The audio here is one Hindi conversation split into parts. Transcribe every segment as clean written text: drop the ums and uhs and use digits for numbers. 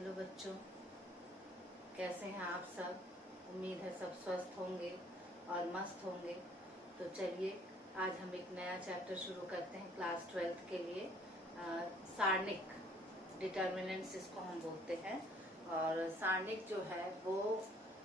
हेलो बच्चों, कैसे हैं आप सब। उम्मीद है सब स्वस्थ होंगे और मस्त होंगे। तो चलिए आज हम एक नया चैप्टर शुरू करते हैं क्लास 12th के लिए। सारणिक डिटर्मिनेंट्स इसको हम बोलते हैं। और सारणिक जो है वो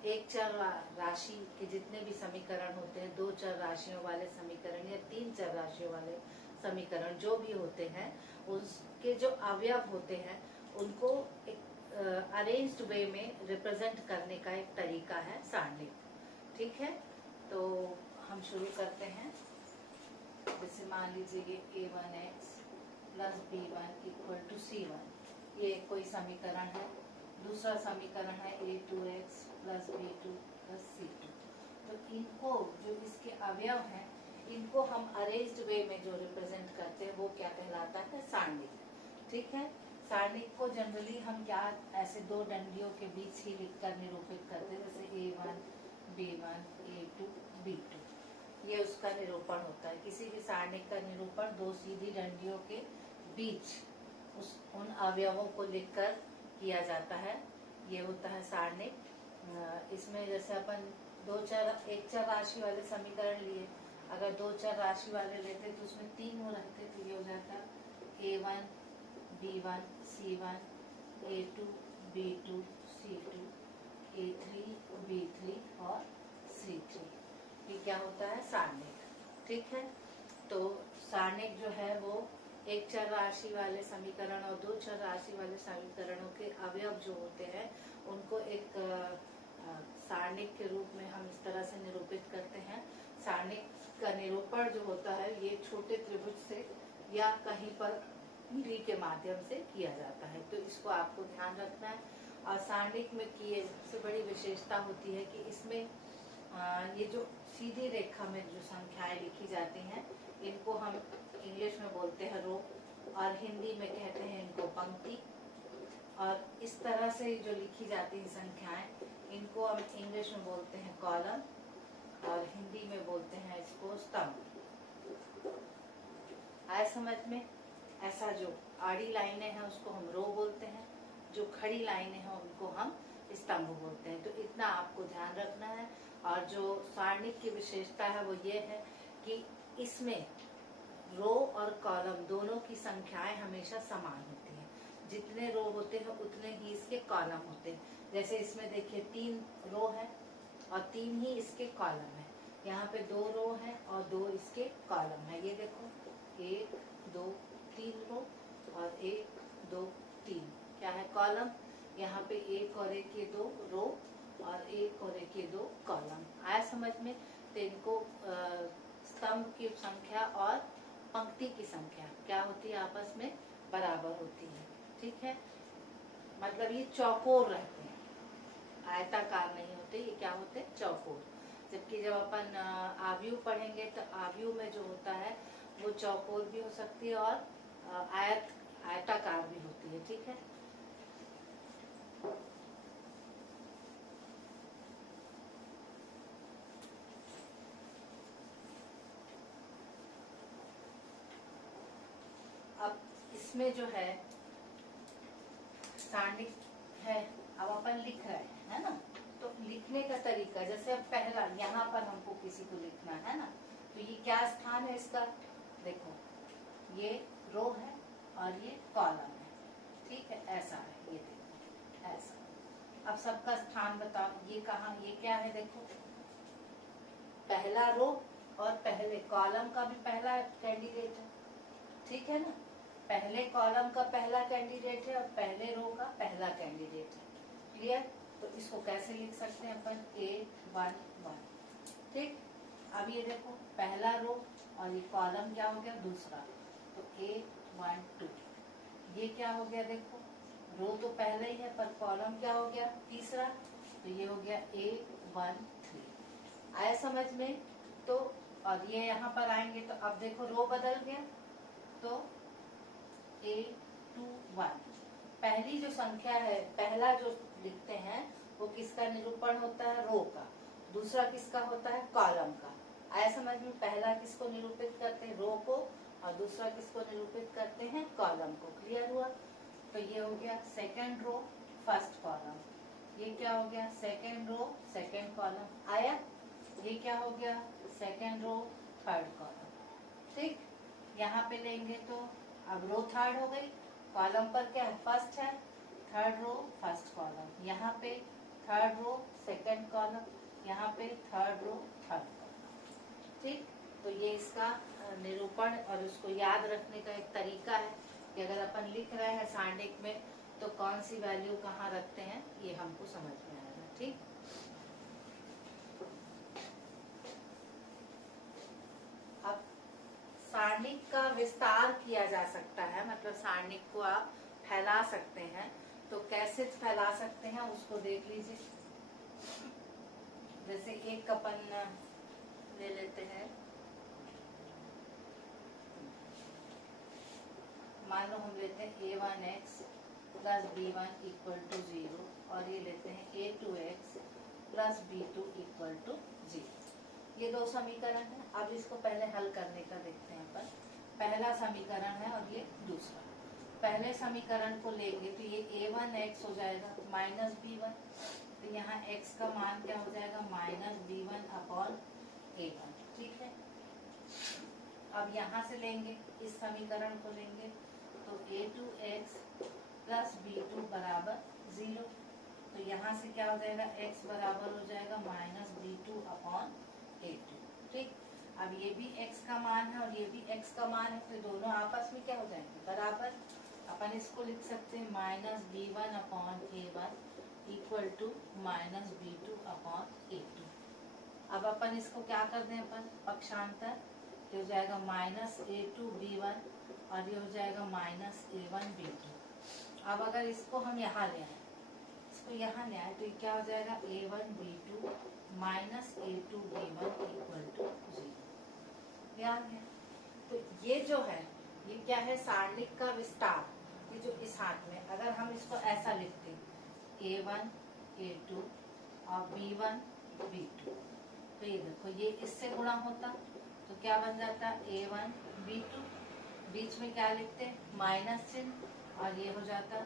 एक चर राशि के जितने भी समीकरण होते हैं, दो चर राशियों वाले समीकरण या तीन चर राशियों वाले समीकरण जो भी होते हैं, उसके जो अवयव होते हैं उनको एक अरेंज्ड वे में रिप्रेजेंट करने का एक तरीका है सारणिक। ठीक है, तो हम शुरू करते हैं। जैसे मान लीजिए a1x plus b1 equal to c1, ये कोई समीकरण है। दूसरा समीकरण है a2x plus b2 plus c2। तो इनको जो इसके अवयव हैं इनको हम अरेंज्ड वे में जो रिप्रेजेंट करते हैं वो क्या कहलाता है, सारणिक। ठीक है, सारणिक को जनरली हम क्या ऐसे दो डंडियों के बीच ही लिखकर निरूपित करते हैं, जैसे a1 b1 a2 b2। ये उसका निरूपण होता है। किसी भी सारणिक का निरूपण दो सीधी डंडियों के बीच उन अवयवों को लिखकर किया जाता है। ये होता है सारणिक। इसमें जैसे अपन एक चर राशि वाले समीकरण लिए, अगर दो चर राशि वाले लेते तो उसमें तीन हो रहते, तो ये हो जाता a1 b1 c1 a2 b2 c2 a3 b3 और c3। ये क्या होता है, सारणिक। ठीक है, तो सारणिक जो है वो एक चर राशि वाले समीकरण और दो चर राशि वाले समीकरणों के अवयव जो होते हैं उनको एक सारणिक के रूप में हम इस तरह से निरूपित करते हैं। सारणिक का निरूपण जो होता है ये छोटे त्रिभुज से या कहीं पर मीरी के माध्यम से किया जाता है, तो इसको आपको ध्यान रखना है। और सारणिक में की ये सबसे बड़ी विशेषता होती है कि इसमें ये जो सीधी रेखा में जो संख्याएं लिखी जाती हैं इनको हम इंग्लिश में बोलते हैं रो, और हिंदी में कहते हैं इनको पंक्ति। और इस तरह से जो लिखी जाती है संख्याएं इनको हम इंग्लिश में बोलते हैं कॉलम और हिंदी में बोलते हैं इसको स्तंभ। आया समझ में। ऐसा जो आड़ी लाइनें हैं उसको हम रो बोलते हैं, जो खड़ी लाइनें हैं उनको हम स्तंभ बोलते हैं। तो इतना आपको ध्यान रखना है। और जो सारणिक की विशेषता है वो ये है कि इसमें रो और कॉलम दोनों की संख्याएं हमेशा समान होती हैं। जितने रो होते हैं उतने ही इसके कॉलम होते हैं। जैसे इसमें देखिए तीन रो है और तीन ही इसके कॉलम है। यहाँ पे दो रो है और दो इसके कॉलम है। ये देखो 1 2 3 रो और 1 2 3 क्या है, कॉलम। यहाँ पे एक और एक ये दो रो और एक और एक ये दो कॉलम। आया समझ में। तो इनको स्तंभ की संख्या और पंक्ति की संख्या क्या होती है, आपस में बराबर होती है। ठीक है, मतलब ये चौकोर रहते हैं, आयताकार नहीं होते। ये क्या होते हैं, चौकोर। जबकि जब अपन आव्यूह पढ़ेंगे तो आव्यूह में जो होता है वो चौकोर भी हो सकती है और आयताकार भी होती है। ठीक है, अब इसमें जो है सारणिक है। अब अपन लिख रहे हैं, है ना। तो लिखने का तरीका, जैसे अब पहला यहाँ पर हमको किसी को लिखना है ना, तो ये क्या स्थान है इसका, देखो ये रो है और ये कॉलम है। ठीक है, ऐसा है, ये देखो ऐसा। अब सबका स्थान बताओ, ये कहाँ, ये क्या है, देखो पहला रो और पहले कॉलम का भी पहला कैंडिडेट है। ठीक है ना, पहले कॉलम का पहला कैंडिडेट है और पहले रो का पहला कैंडिडेट है। क्लियर। तो इसको कैसे लिख सकते हैं अपन, a1 1। ठीक, अब ये देखो पहला रो और ये कॉलम क्या हो गया, दूसरा, तो a1 2। ये क्या हो गया, देखो रो तो पहले ही है पर कॉलम क्या हो गया, तीसरा, तो ये हो गया a1 3। आया समझ में। तो और ये यहाँ पर आएंगे तो अब देखो रो बदल गया, तो a2 1। पहली जो संख्या है, पहला जो लिखते हैं वो किसका निरूपण होता है, रो का। दूसरा किसका होता है, कॉलम का। आया समझ में। पहला किसको निरूपित करते हैं, रो को, और दूसरा किसको निरूपित करते हैं, कॉलम को। क्लियर हुआ। तो ये हो गया सेकंड रो, फर्स्ट कॉलम, ये क्या हो गया सेकेंड रो सेकेंड कॉलम आया, ये क्या हो गया सेकेंड रो थर्ड कॉलम। ठीक, यहाँ पे लेंगे तो अब रो थर्ड हो गई, कॉलम पर क्या है फर्स्ट है, थर्ड रो फर्स्ट कॉलम, यहाँ पे थर्ड रो सेकेंड कॉलम, यहाँ पे थर्ड रो थर्ड कॉलम। ठीक, तो ये इसका निरूपण और उसको याद रखने का एक तरीका है कि अगर अपन लिख रहे हैं सारणिक में तो कौन सी वैल्यू कहाँ रखते हैं, ये हमको समझ में आएगा। ठीक, अब सारणिक का विस्तार किया जा सकता है, मतलब सारणिक को आप फैला सकते हैं, तो कैसे फैला सकते हैं उसको देख लीजिए। जैसे एक अपन ले लेते हैं, मान लो हम लेते हैं a1x plus b1 equal to 0 और ये लेते हैं a2x plus b2 equal to 0। ये दो समीकरण है। अब इसको पहले हल करने का देखते हैं अपन। पहला समीकरण है और ये दूसरा। पहले समीकरण को लेंगे तो ये a1x हो जाएगा माइनस b1, तो यहाँ x का मान क्या हो जाएगा माइनस b1 अपॉन a1। ठीक है, अब यहाँ से लेंगे इस समीकरण को लेंगे तो a2x प्लस b2 बराबर 0, तो यहाँ से क्या हो जाएगा x बराबर हो जाएगा माइनस b2 अपॉन a2। ठीक, अब ये भी x का मान है और ये भी x का मान है, तो दोनों आपस में क्या हो जाएंगे बराबर। अपन इसको लिख सकते हैं minus b1 upon a1 equal to minus b2 upon a2। अब अपन इसको क्या कर दें अपन पक्षांतर, ये हो जाएगा माइनस a2 b1 और ये हो जाएगा माइनस a1 b2। अब अगर इसको हम यहाँ ले आए, इसको यहाँ ले आए तो ये क्या हो जाएगा a1 b2 minus a2 b1 equal to 0। ध्यान है, तो ये जो है ये क्या है सारणिक का विस्तार। ये जो इस हाथ में अगर हम इसको ऐसा लिखते a1 a2 और b1 b2, तो ये देखो ये इससे गुणा होता तो क्या बन जाता a1 b2, बीच में क्या लिखते माइनस चिन्ह और ये हो जाता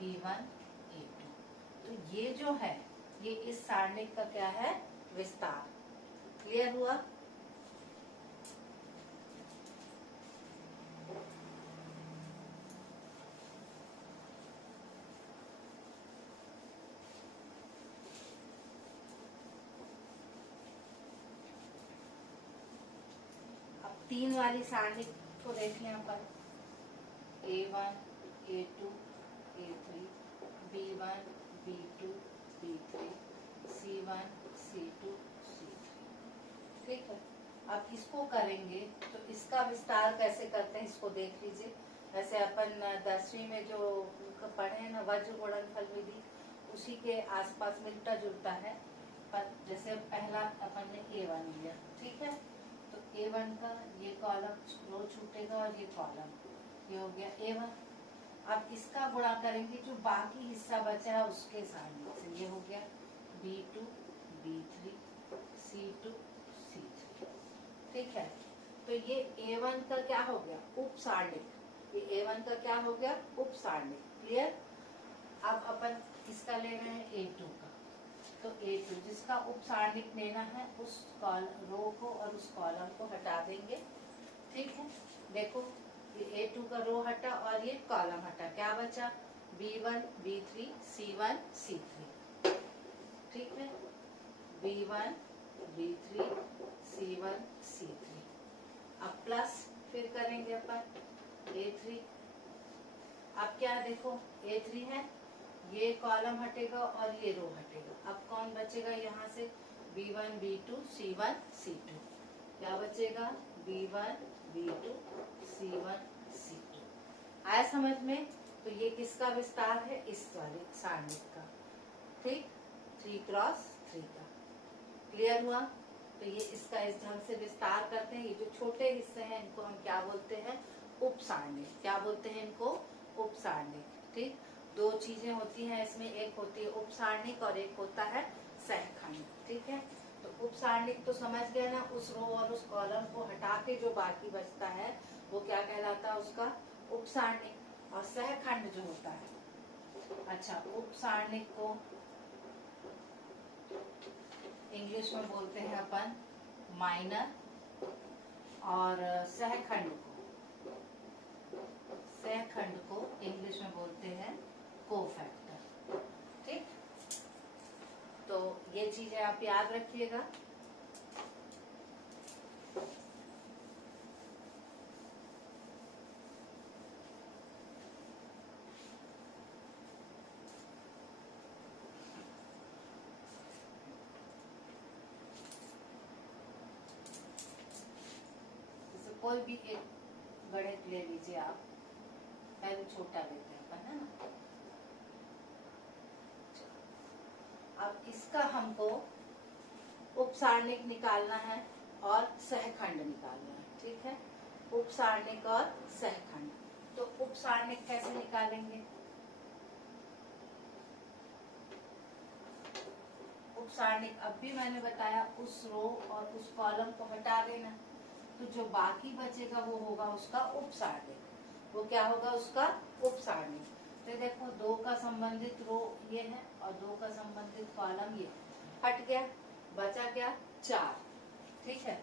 b1 a2। तो ये जो है ये इस सारणिक का क्या है विस्तार। क्लियर हुआ? अब 3 वाली सारणिक को देख लें अपन, a1 a2 a3 b1 b2 b3 c1 c2 c3। ठीक है, अब इसको करेंगे तो इसका विस्तार कैसे करते हैं इसको देख लीजिए। वैसे अपन 10वीं में जो पढ़े हैं ना वज्र गुणनफल विधि, उसी के आसपास मिलता जुलता है, पर जैसे पहला अपन ने a1 लिया। ठीक है, तो a1 का ये कॉलम रो छूटेगा और ये कॉलम, ये हो गया a1। अब इसका गुणा करेंगे जो बाकी हिस्सा बचा है उसके सामने से, ये हो गया b2 b3 c2 c3। ठीक है, तो ये a1 का क्या हो गया उप सारणिक, ये a1 का क्या हो गया उप सारणिक। क्लियर? अब अपन किसका ले रहे हैं a2 का, तो a2 जिसका उप सारणिक लेना है उस रो को और उस कॉलम को हटा देंगे। ठीक है, देखो ये a2 का रो हटा और ये कॉलम हटा, क्या बचा b1 b3 c1 c3। ठीक है, b1 b3 c1 c3। अब प्लस फिर करेंगे अपन a3। अब क्या देखो a3 है, ये कॉलम हटेगा और ये रो हटेगा। अब कौन बचेगा यहाँ से b1 b2 c1 c2, क्या बचेगा b1 b2 c1 c2। आया समझ में? तो ये किसका विस्तार है इस वाले सारणिक का। ठीक, 3x3 का। क्लियर हुआ? तो ये इसका इस ढंग से विस्तार करते हैं। ये जो छोटे हिस्से हैं इनको हम क्या बोलते हैं उप सारणिक। क्या बोलते हैं इनको उप सारणिक। ठीक, दो चीजें होती हैं इसमें, एक होती है उप सारणिक और एक होता है सहखंड। ठीक है, तो उप सारणिक तो समझ गए ना, उस रो और उस कॉलम को हटा के जो बाकी बचता है वो क्या कहलाता है उसका उप सारणिक। और सहखंड जो होता है अच्छा, उपसारणिक को इंग्लिश में बोलते हैं अपन माइनर, और सहखंड को इंग्लिश में बोलते हैं कोफैक्टर। ठीक, तो ये चीजें आप याद रखिएगा। कोई भी एक गणित ले लीजिए आप, पहले छोटा लेते हैं अपन, है ना। अब इसका हमको उपसारणिक निकालना है और सहखंड निकालना है। ठीक है, उपसारणिक और सहखंड। तो उपसारणिक कैसे निकालेंगे? उपसारणिक अब भी मैंने बताया, उस रो और उस कॉलम को हटा देना, तो जो बाकी बचेगा वो होगा उसका उपसारणिक। वो क्या होगा? उसका उपसारणिक। तो देखो, 2 का संबंधित रो ये है और 2 का संबंधित कॉलम ये हट गया, बचा क्या? 4। ठीक है,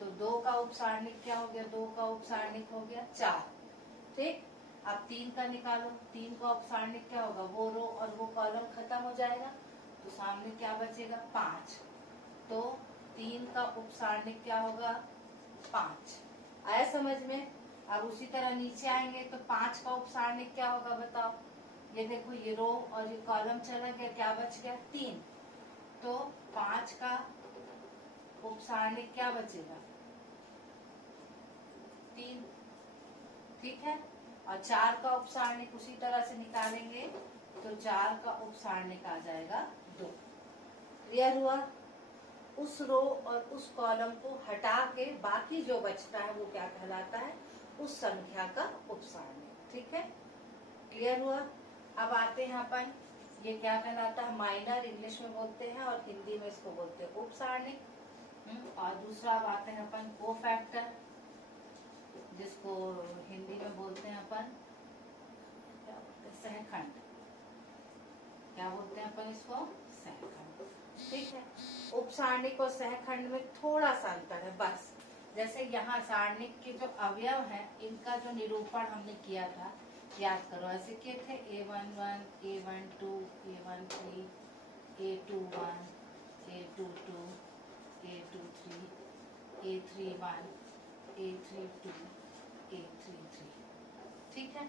तो 2 का उपसारणिक क्या हो गया? 2 का उपसारणिक हो गया 4। ठीक, अब 3 का निकालो। 3 का उपसारणिक क्या होगा? वो रो और वो कॉलम खत्म हो जाएगा, तो सामने क्या बचेगा? 5। तो 3 का उपसारणिक क्या होगा? 5। आया समझ में? अब उसी तरह नीचे आएंगे तो 5 का उपसारणिक क्या होगा बताओ? ये देखो, ये रो और ये कॉलम चला गया, क्या बच गया? 3। तो 5 का उपसारणिक क्या बचेगा? 3। ठीक है, और 4 का उपसारणिक उसी तरह से निकालेंगे, तो 4 का उपसारणिक आ जाएगा 2। क्लियर हुआ? उस रो और उस कॉलम को हटा के बाकी जो बचता है वो क्या कहलाता है? उस संख्या का उपसारणिक। ठीक है, क्लियर हुआ? अब आते हैं अपन, ये क्या कहलाता है? माइनर इंग्लिश में बोलते हैं और हिंदी में इसको बोलते हैं उपसारणिक। और दूसरा अब आते हैं अपन कोफैक्टर, जिसको हिंदी में बोलते हैं अपन क्या बोलते हैं? सहखंड। क्या बोलते हैं अपन इसको? सहखंड। ठीक है, उपसारणिक और सहखंड में थोड़ा सा अंतर है बस। जैसे यहाँ सारणिक के जो अवयव हैं, इनका जो निरूपण हमने किया था, याद करो, ऐसे किए थे A11, A12, A13, A21, A22, A23, A31, A32, A33। ठीक है,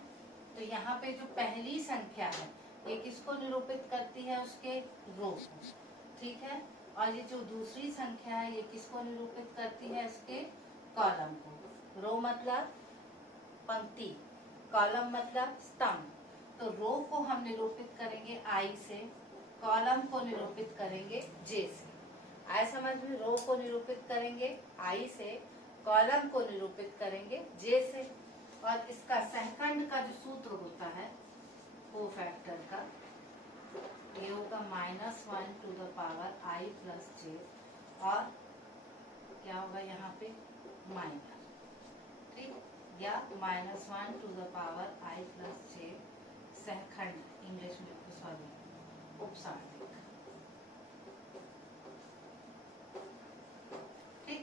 तो यहाँ पे जो पहली संख्या है ये किसको निरूपित करती है? उसके रो को। ठीक है, और ये जो दूसरी संख्या है ये किसको निरूपित करती है? इसके कॉलम को। रो मतलब पंक्ति, कॉलम मतलब स्तंभ। तो रो को हम निरूपित करेंगे I से, कॉलम को निरूपित करेंगे J से। आए समझ में? रो को निरूपित करेंगे I से, कॉलम को निरूपित करेंगे J से। और इसका सहखंड का जो सूत्र होता है कोफैक्टर का, ये होगा -1 to the power I plus J, और क्या होगा यहाँ पे? माइनर। ठीक, या -1 to the power I plus J सहखंड, इंग्लिश में सॉरी उपसारणिक। ठीक,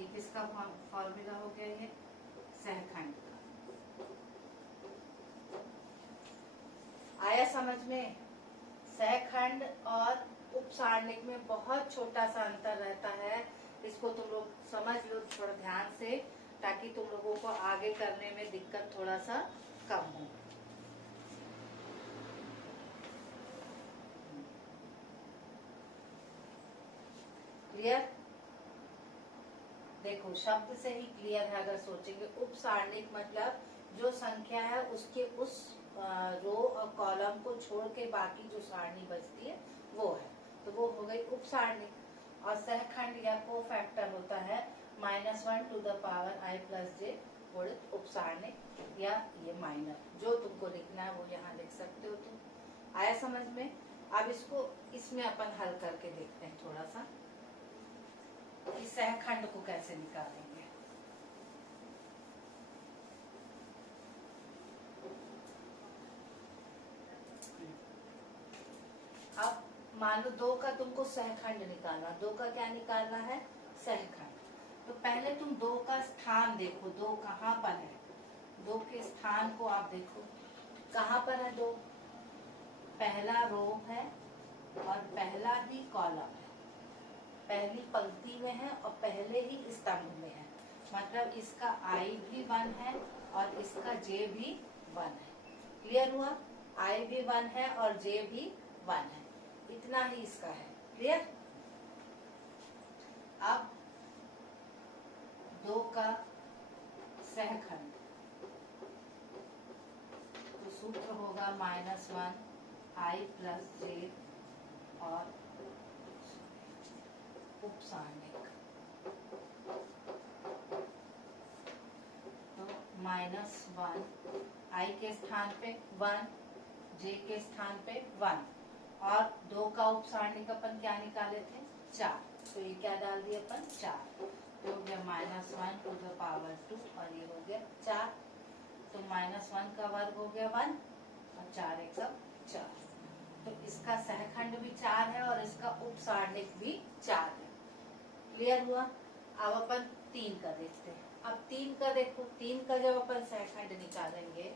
ये किसका फॉर्मूला हो गया? ये सहखंड का। आया समझ में? सहखंड और उपसारणिक में बहुत छोटा सा अंतर रहता है, इसको तुम लोग समझ लो थोड़ा ध्यान से, ताकि तुम लोगों को आगे करने में दिक्कत थोड़ा सा कम हो। क्लियर? देखो, शब्द से ही क्लियर है अगर सोचेंगे। उपसारणिक मतलब जो संख्या है उसके उस रो और कॉलम को छोड़ के बाकी जो सारणी बचती है वो है, तो वो हो गई उपसारणिक। और सहखंड या कोफैक्टर होता है -1 to the power I plus J गुणित उपसारणिक, या ये माइनर, जो तुमको लिखना है वो यहाँ लिख सकते हो तुम। आया समझ में? अब इसको इसमें अपन हल करके देखते हैं थोड़ा सा, इस सहखंड को कैसे निकालेंगे। मान लो 2 का तुमको सहखंड निकालना, 2 का क्या निकालना है, सहखंड। तो पहले तुम 2 का स्थान देखो, 2 कहाँ पर है, 2 के स्थान को आप देखो कहाँ पर है 2, पहला रो है और पहला ही कॉलम है, पहली पंक्ति में है और पहले ही स्तंभ में है, मतलब इसका I भी 1 है और इसका J भी 1 है। क्लियर हुआ, I भी 1 है और J भी 1 है, इतना ही इसका है। क्लियर। अब 2 का सहखंड, तो सूत्र होगा -1 I + J और उपसारणिक, तो -1 I के स्थान पे 1, J के स्थान पे 1 और 2 का उपसारणिक अपन क्या निकाले थे, 4, तो ये क्या डाल दिए अपन, 4, तो हो गया -1 to the power 2 और ये हो गया 4, तो -1 का वर्ग हो गया 1 और 4 एक सब 4, तो इसका सहखंड भी 4 है और इसका उपसारणिक भी 4 है। क्लियर हुआ। अब अपन 3 का देखते हैं। अब 3 का देखो, 3 का जब अपन सहखंड निकालेंगे,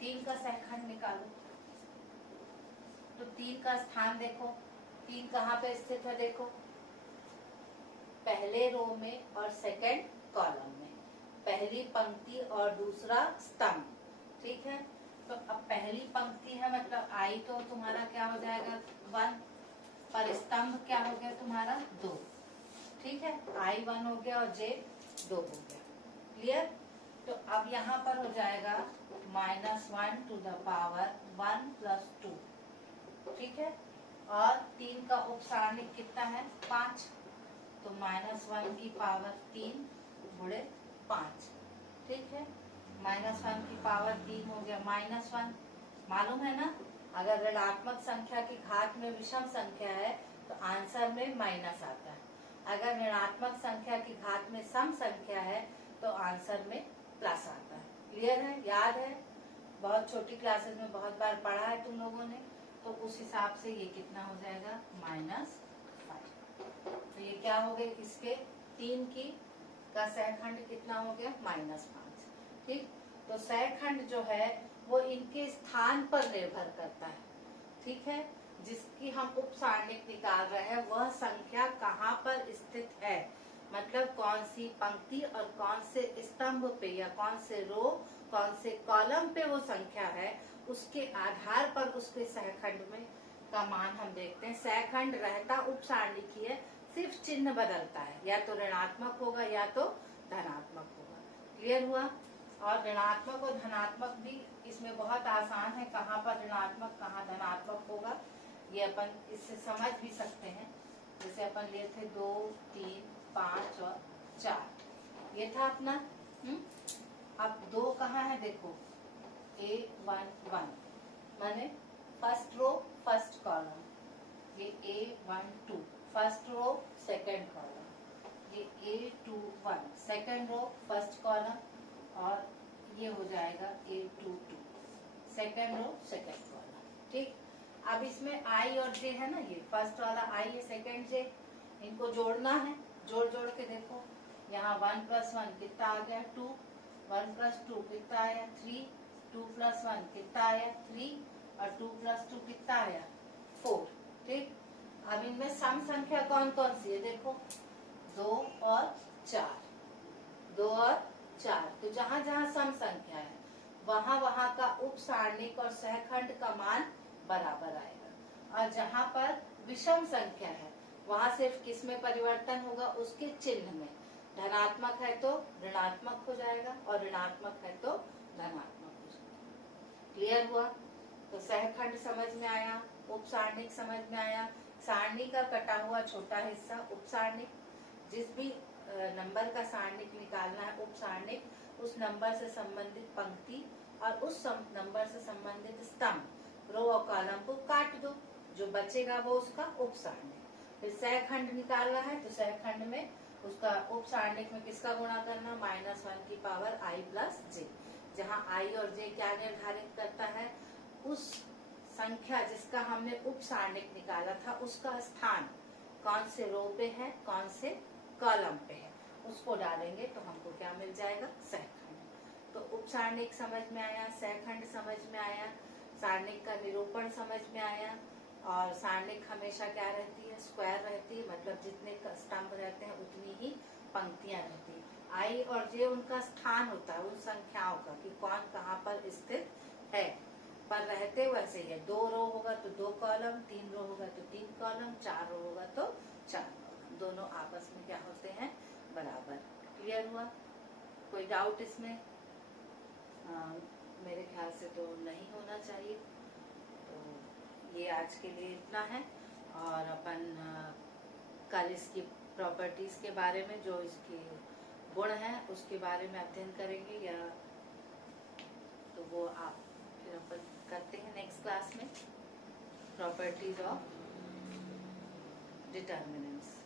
तीन का सहखंड निकालो, तो 3 का स्थान देखो, 3 कहाँ पे स्थित है देखो, पहले रो में और सेकंड कॉलम में, पहली पंक्ति और दूसरा स्तंभ। ठीक है, तो अब पहली पंक्ति है मतलब I तो तुम्हारा क्या हो जाएगा 1, पर स्तंभ क्या हो गया तुम्हारा 2। ठीक है, I 1 हो गया और J 2 हो गया। क्लियर। तो अब यहाँ पर हो जाएगा -1 to the power 1 + 2। ठीक है, और 3 का उपसारणिक कितना है 5, तो -1 की पावर 3 गुणे 5। ठीक है, -1 की पावर 3 हो गया -1। मालूम है ना, अगर ऋणात्मक संख्या की घात में विषम संख्या है तो आंसर में माइनस आता है, अगर ऋणात्मक संख्या की घात में सम संख्या है तो आंसर में प्लस आता है। क्लियर है, याद है, बहुत छोटी क्लासेस में बहुत बार पढ़ा है तुम लोगों ने, तो उस हिसाब से ये कितना हो जाएगा -5। तो ये क्या हो गए, इसके 3 की का सहखंड कितना हो गया -5। ठीक, तो सहखंड जो है वो इनके स्थान पर निर्भर करता है। ठीक है, जिसकी हम उपसारणिक निकाल रहे हैं वह संख्या कहाँ पर स्थित है, मतलब कौन सी पंक्ति और कौन से स्तंभ पे या कौन से रो कौन से कॉलम पे वो संख्या है, उसके आधार पर उसके सहखंड में का मान हम देखते हैं। सहखंड रहता उपसारणिक ही है, सिर्फ चिन्ह बदलता है, या तो ऋणात्मक होगा या तो धनात्मक होगा। क्लियर हुआ। और ऋणात्मक और धनात्मक भी इसमें बहुत आसान है, कहाँ पर ऋणात्मक कहाँ धनात्मक होगा ये अपन इससे समझ भी सकते हैं। जैसे अपन लिए थे 2, 3, 5 और 4, ये था अपना। अब 2 कहाँ है देखो, A1 1 माने फर्स्ट रो फर्स्ट कॉलम, ये A1 2 first row second column, ये A2 1 second row first column, और ये हो जाएगा A2 2 second row second column. ठीक, अब इसमें I और J है ना, ये फर्स्ट वाला I है, सेकंड J, इनको जोड़ना है। जोड़ जोड़ के देखो, यहाँ 1 + 1 कितना आ गया 2, 1 + 2 कितना आया 3, 2 + 1 कितना आया 3 और 2 + 2 कितना आया 4। ठीक, अब इनमें सम संख्या कौन कौन सी है देखो, 2 और 4, 2 और 4, तो जहां जहां सम संख्या है वहां वहां का उपसारणिक और सहखंड का मान बराबर आएगा, और जहां पर विषम संख्या है वहां सिर्फ किस में परिवर्तन होगा, उसके चिन्ह में। धनात्मक है तो ऋणात्मक हो जाएगा और ऋणात्मक है तो धनात्मक हो जाएगा। क्लियर हुआ। तो सहखंड समझ में आया, उपसारणिक समझ में आया। सारणी का कटा हुआ छोटा हिस्सा उपसारणिक, जिस भी नंबर का सारणिक निकालना है उपसारणिक, उस नंबर से संबंधित पंक्ति और उस नंबर से संबंधित स्तंभ रो और कॉलम को काट दो, जो बचेगा वो उसका उपसारणिक। फिर सहखंड निकालना है तो सहखंड में उसका उपसारणिक में किसका गुणा करना, -1 की पावर I + J। जहाँ आई और जे क्या निर्धारित करता है, उस संख्या जिसका हमने उप सारणिक निकाला था उसका स्थान कौन से रो पे है, कौन से कॉलम पे है, उसको डालेंगे तो हमको क्या मिल जाएगा, सहखंड। तो उप सारणिक समझ में आया, सहखंड समझ में आया, सारणिक का निरूपण समझ में आया। और सारणिक हमेशा क्या रहती है, स्क्वायर रहती है, मतलब जितने स्तंभ रहते हैं उतनी ही पंक्तियां रहती है। आई और जे उनका स्थान होता है उन संख्याओं का, कि कौन कहाँ पर स्थित है। पर रहते वैसे ही है, 2 रो होगा तो 2 कॉलम, 3 रो होगा तो 3 कॉलम, 4 रो होगा तो 4 कॉलम, दोनों आपस में क्या होते हैं, बराबर। क्लियर हुआ? कोई डाउट इसमें? मेरे ख्याल से तो नहीं होना चाहिए। तो ये आज के लिए इतना है, और अपन कल इसकी प्रॉपर्टीज के बारे में, जो इसकी गुण है उसके बारे में अध्ययन करेंगे, या तो वो आप फिर अपन करते हैं नेक्स्ट क्लास में, प्रॉपर्टीज ऑफ डिटर्मिनेंट्स।